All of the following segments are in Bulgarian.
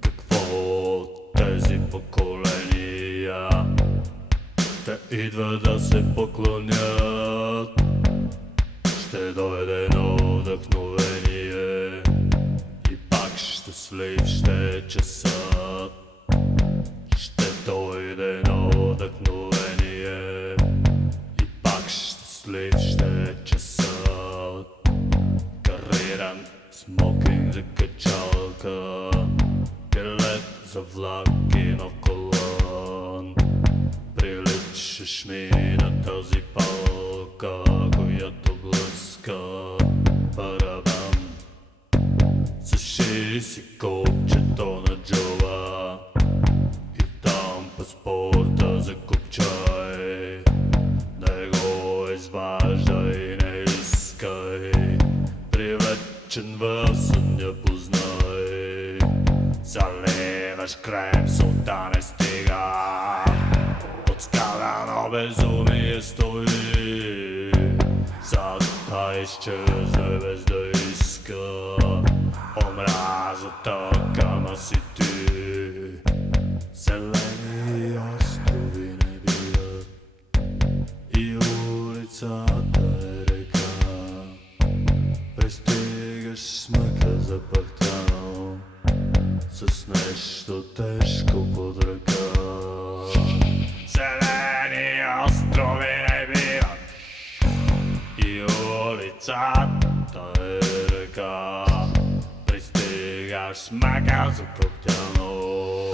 Какво тези поколения те идват да се поклонят. Ще дойде едно вдъхновение и пак щастлив ще е часът. Ще дойде едно вдъхновение и пак щастлив ще е часът. Кариран смокинг за качалка, билет за влак и нов колон. Приличаш ми на тази палка, която блъска параван. Заши си копчето на джоба и там паспорта закопчай. Не го изваждай, не искай, привлечен в сън я познай. Заливаш крем, султа не стига, подскалено безумие стои. Затова изчезне без да иска, омразата кама си ти. Зелени острови не бият и улицата е река. Пристигаш с мъка запъхтяно, с нещо тежко под ръка. Зелени острови не бият и улицата е река. Пристигаш с мъка запъхтяно,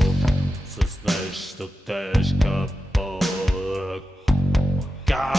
с нещо тежко под ръка.